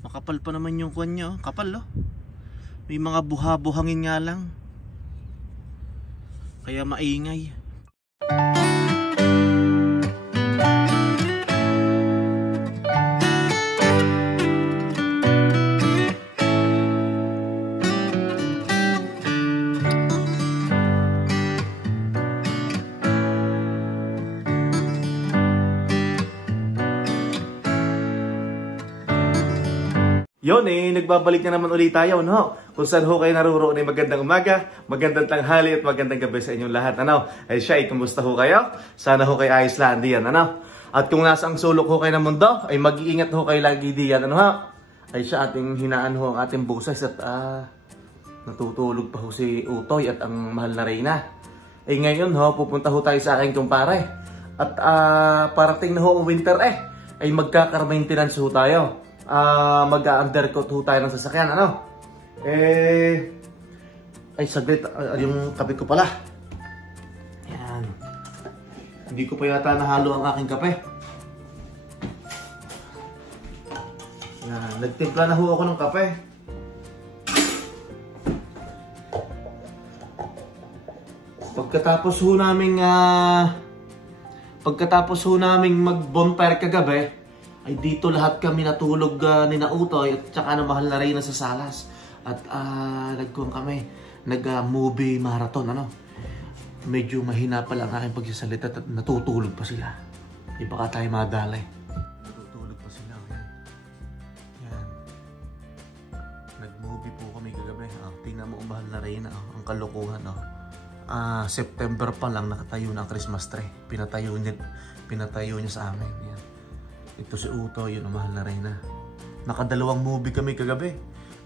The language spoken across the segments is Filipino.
Makapal pa naman yung kwan niya, kapal oh. May mga buha-buhangin nga lang. Kaya maingay. Yun nagbabalik na naman ulit tayo, no? Kung saan ho kayo naruroon ay magandang umaga, magandang tanghali at magandang gabi sa inyong lahat, ano? Ay siya, kumusta ho kayo? Sana ho kayo ayos lang diyan, ano? At kung nasa ang sulok ho kayo ng mundo, ay mag-iingat ho kayo lagi diyan, ano ha? Ay siya, ating hinaan ho ang ating buses at natutulog pa ho si Utoy at ang mahal na Reyna. Ay ngayon ho, pupunta ho tayo sa aking kumpare. At parating na ho ang winter ay magkaka-maintenance ho tayo. Mag-undercoat ho tayo ng sasakyan, ano? Ay saglit, yung kape ko pala. Yan. Hindi ko pa yata nahalo ang aking kape. Yan, nagtimpla na ho ako ng kape. Pagkatapos ho naming mag-bonfire kagabi, ay dito lahat kami natulog ni Utoy at saka na mahal na Reyna sa salas. At nag-movie marathon, ano? Medyo mahina pala ang aking pagsasalita at natutulog pa sila. Di baka tayo madalay. Natutulog pa sila, yan. Yan. Nag-movie po kami kagabi. Tingnan mo ang mahal na Reyna, ang kalukuhan, September pa lang nakatayo na ang Christmas tree. Pinatayo niya sa amin. Yan. Ito si Utoy, yun ang mahal na Reyna. Nakadalawang movie kami kagabi.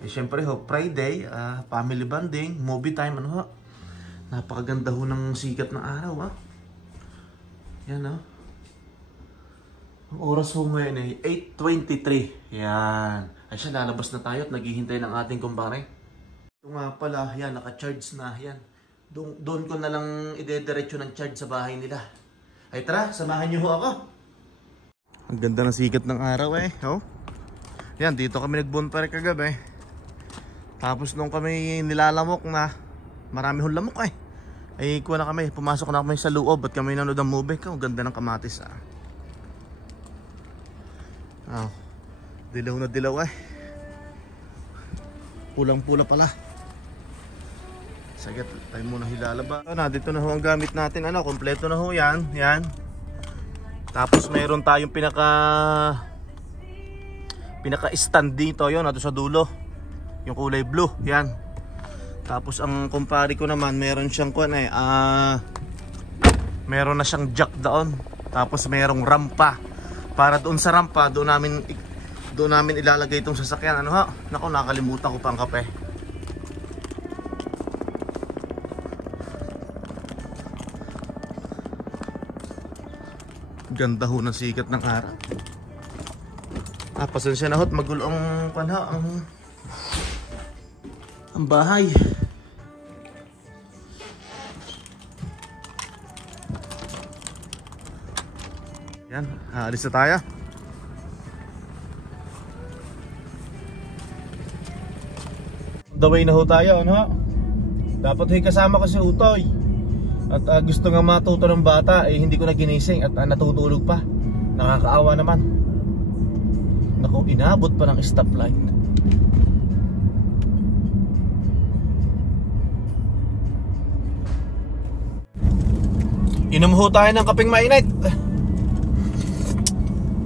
Siyempre ho, Friday, family bonding, movie time, ano ho. Napakaganda ho ng sikat ng araw, Yan ho. Ang oras ho ngayon ay 8:23. Yan. Ay siya, lalabas na tayo at naghihintay ng ating kumpare. Ito nga pala, yan, naka-charge na, yan. Doon ko na lang idediretso ng charge sa bahay nila. Ay tara, samahan niyo ho ako. Ang ganda ng sikat ng araw oh. Yan, dito kami nag-bonfire kagabi. Tapos nung kami nilalamok na, marami hong lamok ay kuha na kami, pumasok na kami sa loob at kami nanood ng movie. Ang ganda ng kamatis dilaw na dilaw pulang-pula pala. Sige, tayo muna hilalaba. Dito na ho ang gamit natin, kompleto na ho yan. Yan. Tapos mayroon tayong pinaka-stand dito, yun, nato sa dulo. Yung kulay blue, yan. Tapos ang kumpare ko naman, meron siyang meron na siyang jack doon. Tapos mayroong rampa. Para doon sa rampa, doon namin ilalagay itong sasakyan. Naku, nakalimutan ko pa ang kape. Ganda ho ng sikat ng araw. Pasensya na ho, magulo ang bahay. Yan, alis na tayo. The way na ho tayo, Dapat kasama ko si Utoy. At gusto nga matuto ng bata, hindi ko na ginising at natutulog pa. Nakakaawa naman. Naku, inabot pa ng stoplight. Inom ho tayo ng kapeng mainit.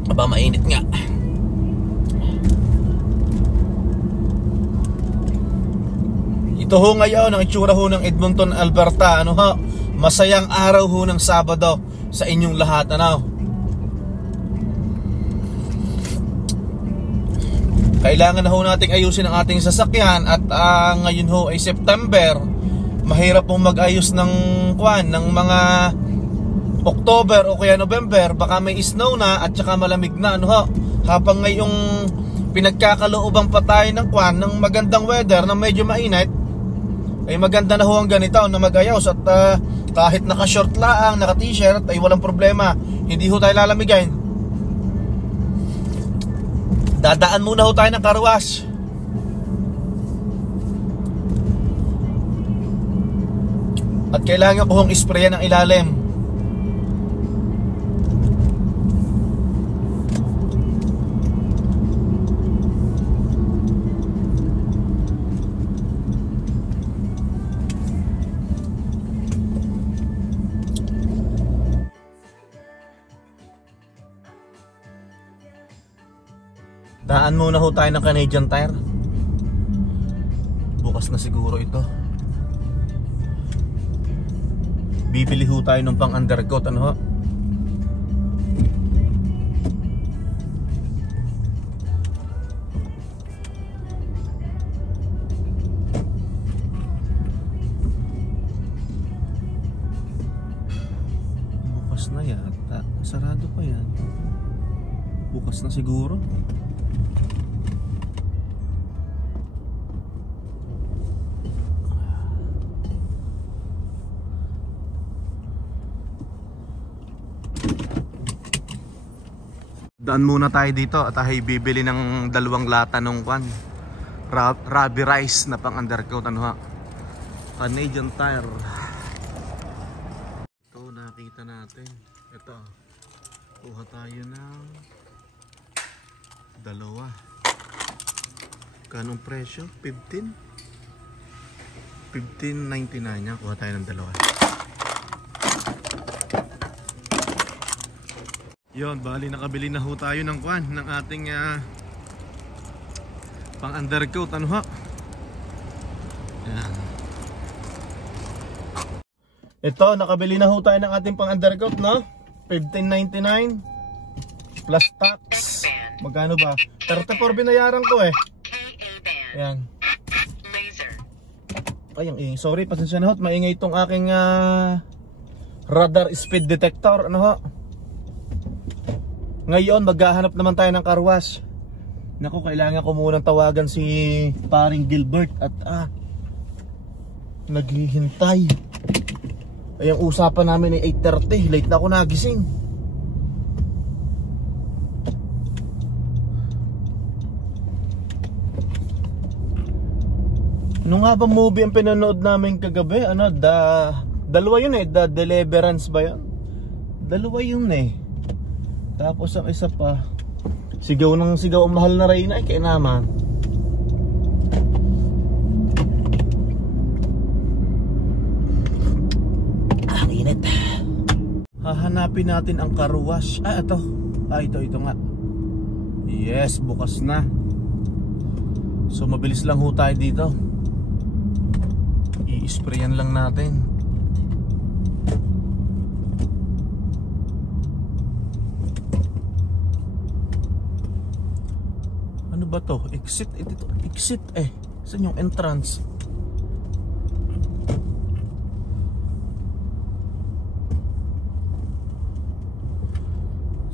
Aba, mainit nga. Ito ho ngayon ang itsura ho ng Edmonton, Alberta. Masayang araw ho ng Sabado sa inyong lahat, Kailangan na ho nating ayusin ang ating sasakyan at ngayon ho ay September. Mahirap pong mag-ayos ng mga October o kaya November. Baka may snow na at saka malamig na, Habang ngayong pinagkakaloobang pa tayo ng magandang weather na medyo mainit, ay maganda na ho ang ganito na mag-ayos at kahit naka-short lang, naka-t-shirt ay walang problema. Hindi ho tayo lalamigin. Dadaan muna ho tayo ng car wash. At kailangan ko hong isprayan ng ilalim. Daan muna ho tayo ng Canadian Tire. Bukas na siguro ito. Bibili ho tayo ng pang undercoat, ano ho? Bukas na yata. Sarado pa yan. Bukas na siguro. Daan muna tayo dito at tayo bibili ng 2 lata ng Rabi rice na pang undercoat, ano ha? Canadian Tire. Ito nakita natin. Ito. Kuha tayo ng 2. Kanong presyo? 15.99 yan. Kuha tayo ng 2. Yon, bali nakabili na ho tayo ng ng ating pang undercoat, ano ha? Yan. Ito, nakabili na ho tayo ng ating pang undercoat, no? 15.99 plus tax. Magkano ba? 34 binayaran ko eh. Ayan. Ay, sorry, pasensya na ho. Maingay itong aking radar speed detector, ano ho? Ngayon, maghahanap naman tayo ng car wash. Naku, kailangan ko munang tawagan si paring Gilbert at naghihintay. Ay, ang usapan namin ay 8:30. Late na ako nagising. Ano nga ba movie ang pinanood namin kagabi? Ano, dalawa yun eh. The Deliverance ba yun? Dalawa yun eh. Tapos ang isa pa, sigaw ng sigaw ang mahal na Reyna, kaya naman. Ang init. Hahanapin natin ang car wash. Ito. Ito nga. Yes, bukas na. So mabilis lang ho tayo dito. I-sprayan lang natin. Ano ba to? Exit? Ito, exit eh. Saan yung entrance?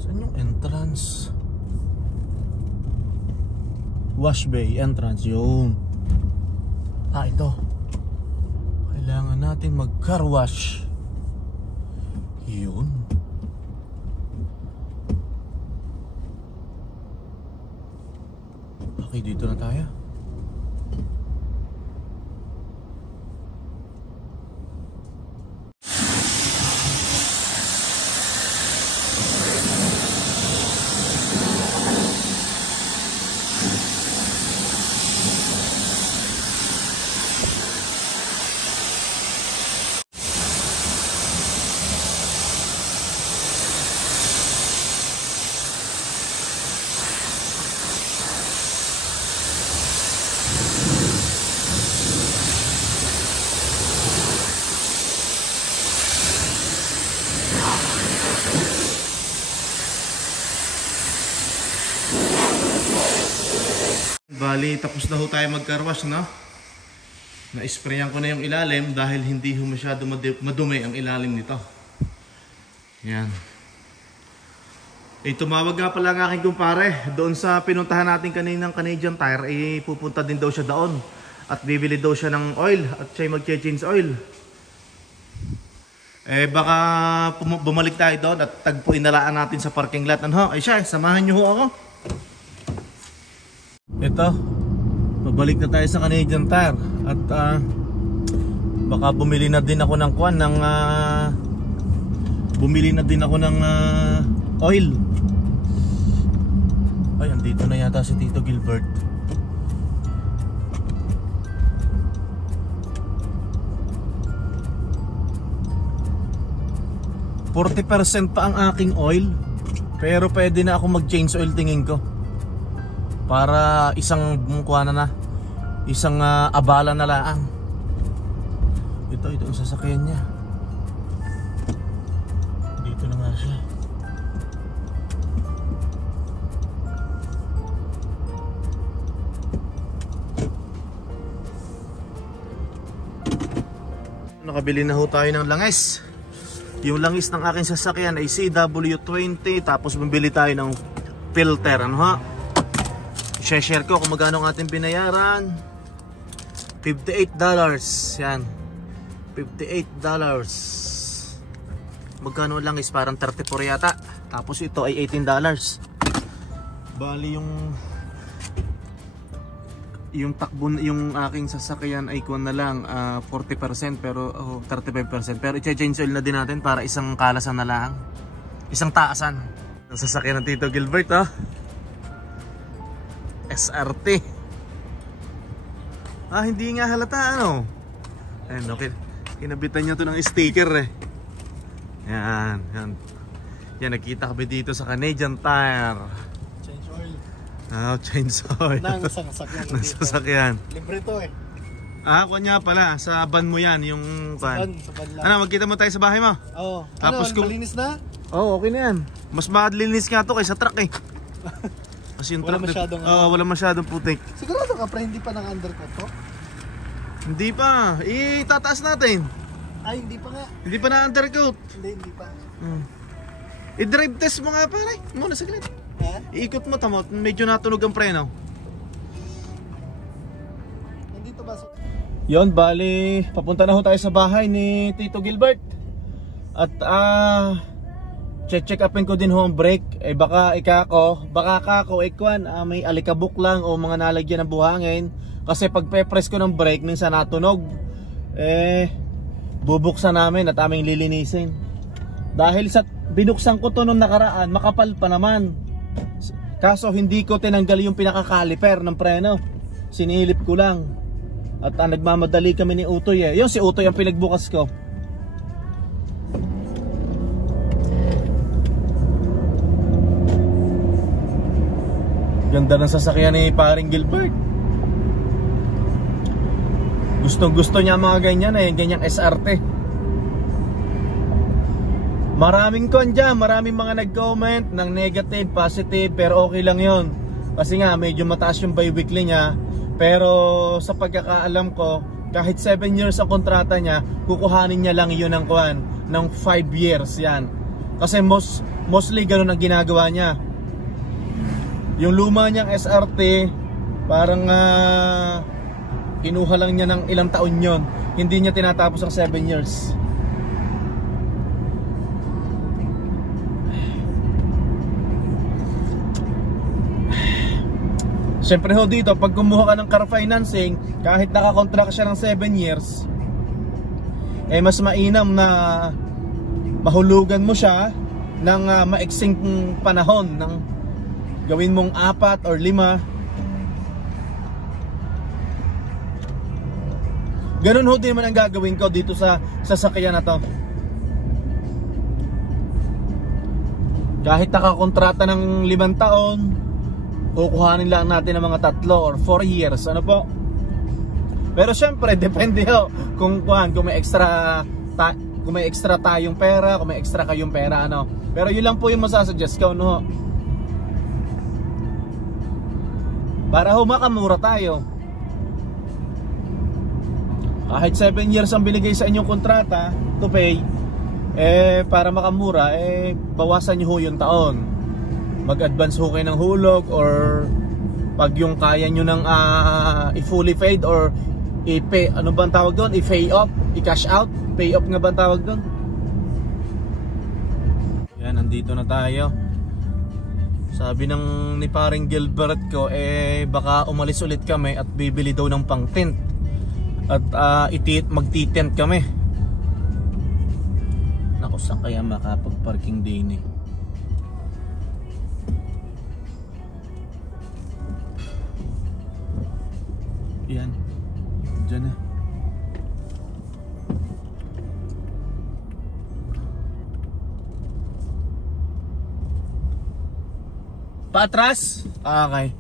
Saan yung entrance? Wash bay, entrance. Yun. Ito. Kailangan natin mag car wash. Yun. Okay, dito na tayo. Bali, tapos na ho tayo mag-carwash, no? Na-sprayan ko na yung ilalim dahil hindi ho masyado madumi ang ilalim nito. Yan. Tumawag nga pala ang aking kumpare. Doon sa pinuntahan natin kaninang Canadian Tire, pupunta din daw siya doon. At bibili daw siya ng oil at siya mag-change oil. Baka bumalik tayo doon at tagpuin nalaan natin sa parking lot. Ano? Ay siya, samahan niyo ho ako. Ito, pabalik na tayo sa Canadian Tire. At baka bumili na din ako ng oil. Ay, andito na yata si Tito Gilbert. %40 pa ang aking oil, pero pwede na ako mag-change oil, tingin ko. Para isang abala na lang. Ito ang sasakyan niya. Dito na nga siya. Nakabili na ho tayo ng langis. Yung langis ng aking sasakyan ay CW20. Tapos bumili tayo ng filter. Ano ha? I-share ko kung magkano ang ating binayaran. $58. Yan, $58. Magkano langis? Parang 34 yata. Tapos ito ay $18. Bali yung takbo, yung aking sasakyan ay kuwan na lang 40% pero 35%, pero i-change oil na din natin para isang kalasan na lang, isang taasan. Ang sasakyan ng Tito Gilbert, SRT. Hindi nga halata, ano. Ayan, okay. Kinabitan niya to ng sticker eh. Yan. Nakita kami dito sa Canadian Tire. Change oil. Nang sasakyan. Libre to eh. Kanya pala, sa van mo yan, yung van. Sa van lang. Ano, magkita mo tayo sa bahay mo? Oo. Tapos malinis na? Oo, okay na yan. Mas malinis nga to kaysa truck eh. Kasi yung wala truck, masyadong wala masyadong putik. Sigurado ka, pre, hindi pa naka-undercut to? Hindi pa. Itataas natin. Ay, hindi pa nga. Hindi pa na-undercoat. Hindi pa. I-drive test mo nga pare. Muna saglit. Iikot mo, tamot. Medyo natunog ang preno. Nandito ba? Yon, bali, papunta na ho tayo sa bahay ni Tito Gilbert. At check upin ko din ho ang brake. Baka may alikabok lang o mga nalagyan ng buhangin. Kasi pag pe-press ko ng brake, minsan natunog. Bubuksan namin at aming lilinisin. Dahil sa binuksan ko to nung nakaraan, makapal pa naman. Kaso hindi ko tinanggal yung pinaka-caliper ng preno. Sinilip ko lang. At nagmamadali kami ni Utoy eh. Yung si Utoy ang pinagbukas ko. Ganda ng sasakyan ni paring Gilbert. Gustong gusto niya mga ganyan eh. Ganyang SRT. Maraming dyan, maraming mga nag-comment ng negative, positive, pero okay lang yon. Kasi nga medyo mataas yung bi-weekly niya. Pero sa pagkakaalam ko, kahit 7 years ang kontrata niya, kukuhanin niya lang yun ng 5 years yan. Kasi mostly ganun ang ginagawa niya. Yung luma niyang SRT, parang kinuha lang niya ng ilang taon yon. Hindi niya tinatapos ang 7 years. Siyempre ho dito, pag kumuha ka ng car financing, kahit nakakontract siya ng 7 years, mas mainam na mahulugan mo siya ng maiksing panahon, ng gawin mong 4 or 5. Ganun ho din man ang gagawin ko dito sa sasakyan na to. Kahit nakakontrata ng 5 taon, kukuhanin lang natin ng mga 3 or 4 years. Ano po? Pero syempre, depende ho kung may extra tayong pera, kung may extra kayong pera, ano. Pero yun lang po yung masasuggest ko, no? Para ho makamura tayo. Kahit 7 years ang binigay sa inyong kontrata to pay, para makamura, bawasan nyo ho yung taon. Mag-advance ho kayo ng hulog, or pag yung kaya nyo ng i-fully paid or i-pay, ano ba ang tawag doon? I-pay off, i-cash out, pay off nga ba ang tawag doon? Yan, nandito na tayo Sabi ng ni paring Gilbert ko, baka umalis ulit kami at bibili daw ng pang tent. At magti-tent kami. Naku, saan kaya makapag-parking din eh? Yan. Diyan na. Paatras? Okay.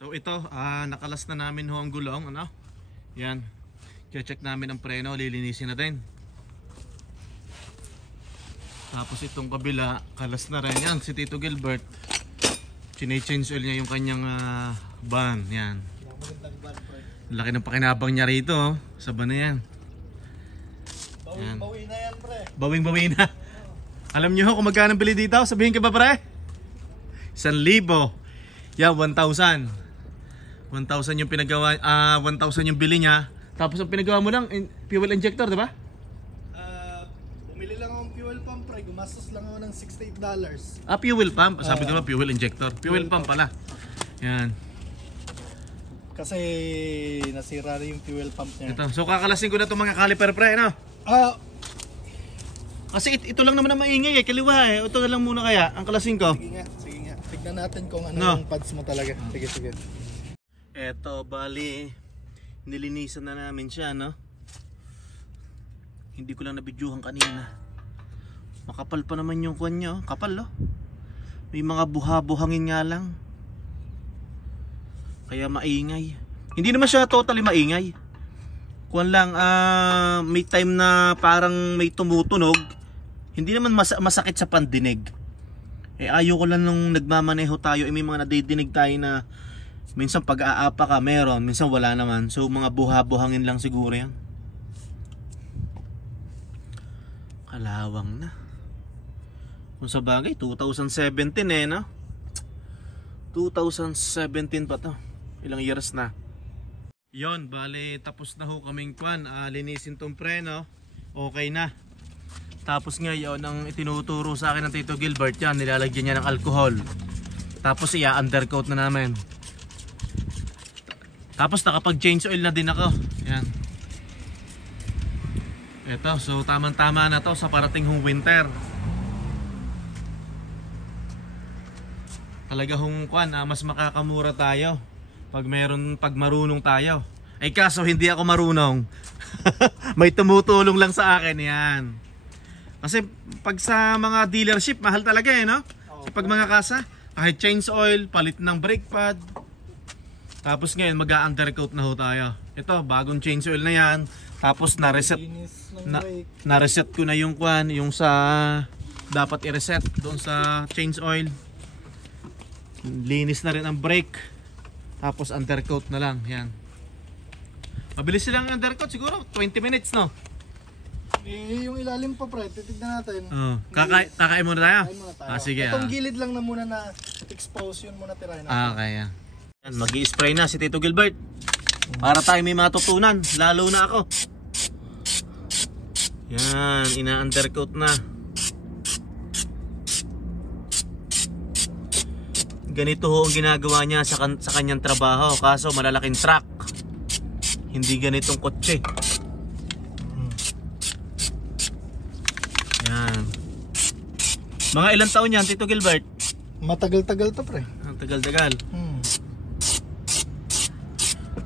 So ito, nakalas na namin ho ang gulong, ano? Yan. Check namin ang preno, lilinisin na din. Tapos itong kabila, kalas na rin. Yan, si Tito Gilbert. Chine-change oil niya yung kanyang van. Yan. Laki ng pakinabang niya rito, oh. Sa van na yan. Bawing-bawi na yan, pre. Bawing-bawi na. Alam niyo kung magkano bili dito? Sabihin ka ba, pre? 1,000. Yan, 1,000. 1,000 yung pinagawa, 1,000 yung bili niya. Tapos ang pinagawa mo lang, fuel injector, di ba? Bumili lang akong fuel pump, pre. Gumastos lang ako ng $68. Fuel pump. Sabi ko ba, fuel injector. Fuel pump pala. Yan. Kasi nasira rin yung fuel pump niya. Ito. So kakalasin ko na itong mga caliper, pre, no? Kasi ito lang naman ang maingay eh, kaliwa eh. Ito na lang muna kaya, ang kalasin ko. Sige nga. Tignan natin kung ano yung pads mo talaga. Sige. Eto, bali, nilinisan na namin siya, no? Hindi ko lang nabidyuhan kanina. Makapal pa naman yung kwan niya, oh. Kapal, oh. May mga buha-buhangin nga lang. Kaya maingay. Hindi naman siya totally maingay. Kwan lang, may time na parang may tumutunog. Hindi naman masakit sa pandinig. Ayoko lang nung nagmamaneho tayo, may mga nadidinig tayo na minsan pag-aapa ka meron, minsan wala naman. So mga buha-buhangin lang siguro yan. Kalawang na. Kung sa bagay, 2017 eh, no? 2017 pa to. Ilang years na. Yon, bale tapos na ho kaming kwan. Linisin tong preno. Okay na. Tapos ngayon, ang itinuturo sa akin ng Tito Gilbert, yan, nilalagyan niya ng alcohol. Tapos undercoat na namin. Tapos nakapag-change oil na din ako. Yan. Ito, so tamang-tama na to sa parating hong winter. Talaga hong kwan, mas makakamura tayo pag marunong tayo. Ay kaso hindi ako marunong. May tumutulong lang sa akin, yan. Kasi pag sa mga dealership, mahal talaga eh, no? Kasi pag mga kasa, kahit change oil, palit ng brake pad. Tapos ngayon mag-undercoat na ho tayo. Ito, bagong change oil na yan. Tapos na-reset ko na yung kwan, yung sa dapat i-reset doon sa change oil. Linis na rin ang brake. Tapos undercoat na lang, yan. Mabilis silang undercoat, siguro 20 minutes, no? Yung ilalim pa, pre, titignan natin. Kakain muna tayo? Kain muna tayo. Sige. Itong gilid lang na muna na expose, yun muna tirahin natin. Okay, yan. Mag-i-spray na si Tito Gilbert. Para tayo may matutunan, lalo na ako. Yan, ina-undercoat na. Ganito ho ang ginagawa niya sa kanyang trabaho. Kaso malalaking truck. Hindi ganitong kotse. Yan. Mga ilang taon yan, Tito Gilbert? Matagal-tagal to, pre. Ang tagal-tagal.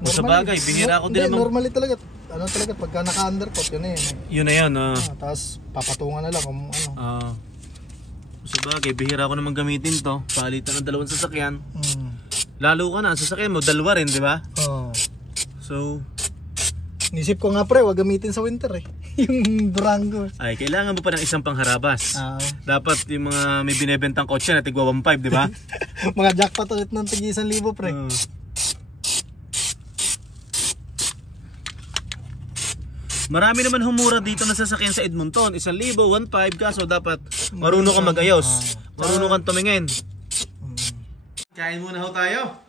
Sa bagay, bihira ako din naman. Normally talaga, ano talaga, pagka naka-undercoat, yun na yun. Yun na yun, tapos papatungan na lang kung ano. Sa bagay, bihira ako naman gamitin to. Palitan ng dalawang sasakyan. Lalo ka na, sasakyan mo, dalawa rin, di ba? So, nisip ko nga, pre, wag gamitin sa winter eh. Yung Durango. Ay, kailangan mo pa ng isang pangharabas. Dapat yung mga may binebentang kotse na tigwa 1.5, di ba? Mga jackpot ulit ng tigi 1,000, pre. Marami naman humura dito na sasakyan sa Edmonton. 1,000, 1.5, kaso dapat marunong kang mag-ayos. Marunong kang tumingin. Kain muna ho tayo.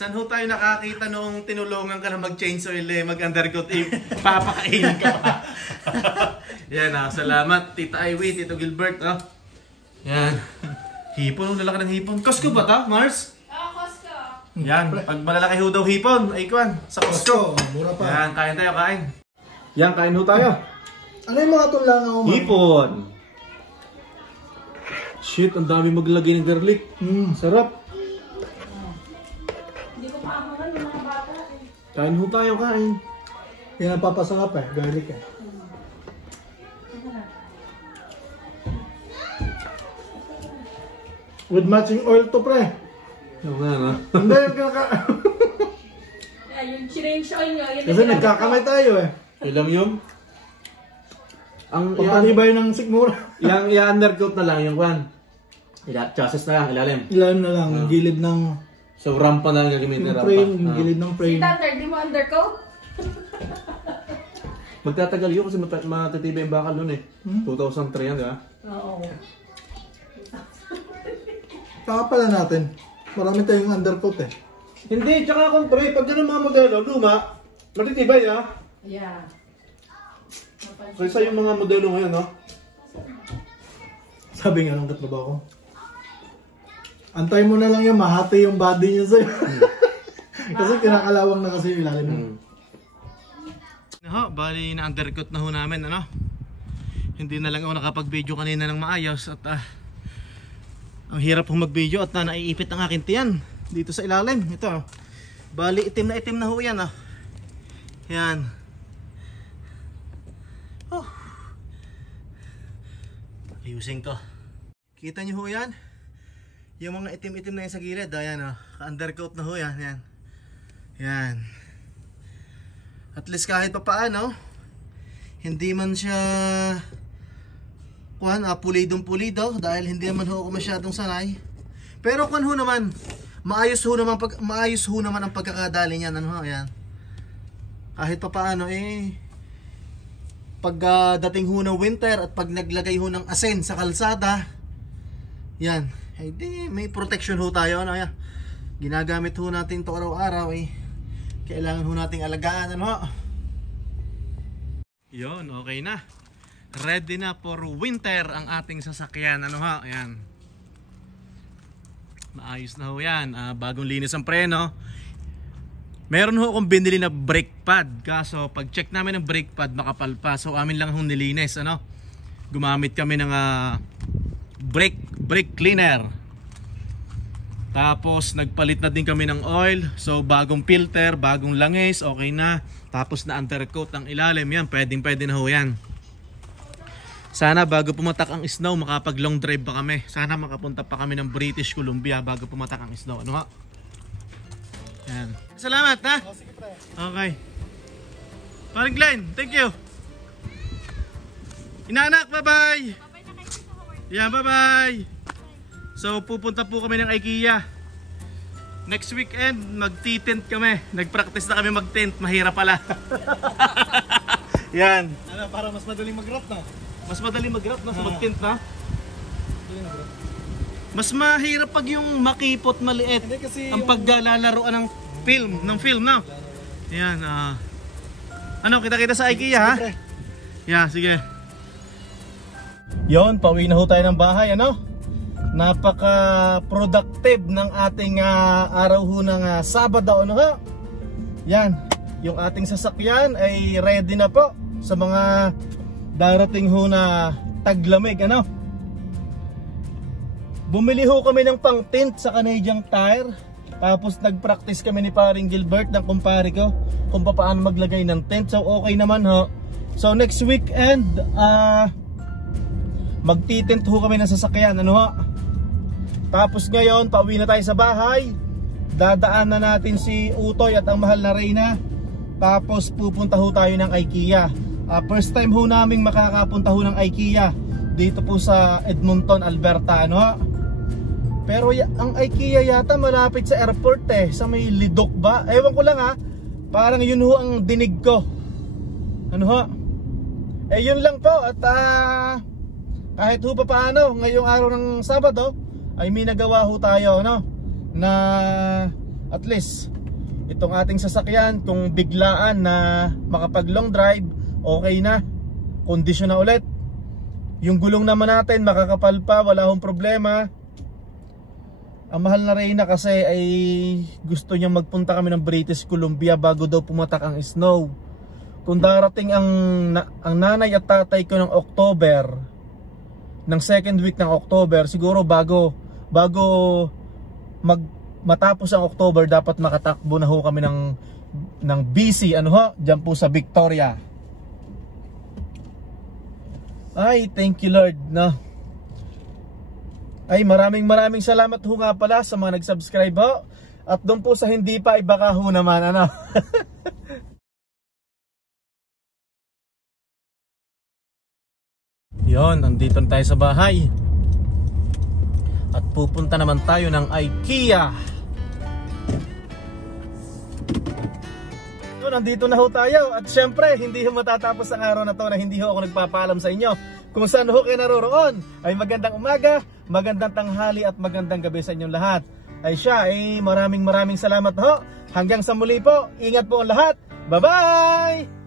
Saan ho tayo nakakita nung tinulungan ka na mag-change oil mag-undercoat papakainin ka pa. Yan salamat Tita Ivy, Tito Gilbert Yan. Hipon, lalaki ng hipon. Costco ba ta, Mars? Oo, Costco. Yan, pag malalaki ho daw hipon, ay kwan, sa Costco. Mura pa. Yan, kain tayo, kain. Yan, kain ho tayo. Ano yung mga tulangan mo? Hipon. Shit, ang dami maglagay ng garlic. Sarap. Hindi ko maamangan yung mga bata eh. Kain ho tayo, kain. Yan ang papasarap garlic With matching oil to pre. Oo nga, no? Hindi yung Yeah, yung change oil nyo. Yun Kasi nagkakamay tayo Ilang yun? Ang Pagpatibay ng sikmura. yung i-undercoat na lang yung kwan. Chassis na lang, ilalim. Ilan na lang, yung gilid ng So rampa na lang gagamitin, rampa. frame, yung gilid ng Si frame. Thunder, di mo undercoat? Magtatagal yun kasi matitibay yung bakal nun 2003 yan, di ba? Oo. Taka pala natin. Marami tayong undercoat Hindi, tsaka kung pre, pag ganun mga modelo, luma, matitibay Yeah. Kaysa yung mga modelo ngayon, no? Sabi nga nung katrabaho ko. Antay mo na lang yung mahati yung body niya sa'yo. Kasi kinakalawang na kasi yung ilalim mo. Bali na undercoat na ho namin, ano? Hindi na lang ako nakapag-video kanina ng maayos at ang hirap ho mag-video at naiipit ang aking tiyan dito sa ilalim. Ito, bali itim na ho yan, Yan. Ayusin ko. Kita nyo ho yan? Yung mga itim-itim na yan sa gilid, ayan ka-undercoat na ho yan. Yan. At least kahit pa paano, hindi man siya pulidong-pulido dahil hindi naman ho ako masyadong sanay. Pero kung ho naman, maayos ho naman ang pagkakadali niyan, ayan. Kahit pa paano pag dating ho ng winter at pag naglagay ho ng asin sa kalsada, yan, may protection ho tayo, yan. Ginagamit ho natin to araw-araw, kailangan ho nating alagaan, Yun, okay na. Ready na for winter ang ating sasakyan, yan. Maayos na ho yan, bagong linis ang preno. Meron ho akong binili na brake pad, kaso pag check namin ng brake pad makapal pa, so amin lang hong nilinis, gumamit kami ng brake cleaner. Tapos nagpalit na din kami ng oil, so bagong filter, bagong langis, okay na. Tapos na undercoat ang ilalim, yan, pwede na ho yan. Sana bago pumatak ang snow, makapag long drive pa kami. Sana makapunta pa kami ng British Columbia bago pumatak ang snow, Yan. Salamat, Okay. Parang Glenn, thank you. Inanak, bye-bye. Yeah, bye-bye. So, pupunta po kami ng IKEA. Next weekend, mag-tent kami. Nag-practice na kami mag-tent. Mahirap pala. Yan. Para mas madaling mag-wrap na. Mas madaling mag-wrap na sa mag-tent na. Mas mahirap pag yung makipot maliit. Hindi kasi ang paglalaroan ng film, no? Yan, kita-kita sa IKEA, ha? Yeah, sige. Yon, pauwi na ho tayo ng bahay, Napaka-productive ng ating araw ho ng Sabado, Yan, yung ating sasakyan ay ready na po sa mga darating ho na taglamig, Bumili ho kami ng pang-tint sa Canadian Tire. Tapos nag-practice kami ni paring Gilbert ng kumpare ko kung paano maglagay ng tent. So okay naman ho. So next weekend magti-tent ho kami ng sasakyan, Tapos ngayon pauwi na tayo sa bahay. Dadaan na natin si Utoy at ang mahal na Reyna. Tapos pupunta ho tayo ng IKEA. First time ho naming makakapunta ho ng IKEA dito po sa Edmonton, Alberta, Pero ang IKEA yata malapit sa airport sa may Lidok ba? Ewan ko lang parang yun ho ang dinig ko. Yun lang po at kahit ho pa paano ngayong araw ng Sabado ay may nagawa ho tayo na at least itong ating sasakyan, kung biglaan na makapag long drive, okay na, kondisyon na ulit. Yung gulong naman natin makakapal pa, wala akong problema. Ang mahal na Reyna kasi ay gusto niyang magpunta kami ng British Columbia bago daw pumatak ang snow. Kung darating ang nanay at tatay ko ng October, ng second week ng October, siguro bago matapos ang October, dapat makatakbo na ho kami ng BC, dyan po sa Victoria. Ay, thank you Lord, no? Ay, maraming salamat ho nga pala sa mga nag-subscribe ho. At doon po sa hindi pa, ay baka ho naman, Yon, nandito tayo sa bahay. At pupunta naman tayo ng IKEA. So, nandito na ho tayo. At syempre, hindi ho matatapos ang araw na to na hindi ho ako nagpapaalam sa inyo kung saan ho kayo naroroon. Ay magandang umaga, magandang tanghali at magandang gabi sa inyong lahat. Ay siya, maraming salamat ho. Hanggang sa muli po, ingat po ang lahat. Bye-bye!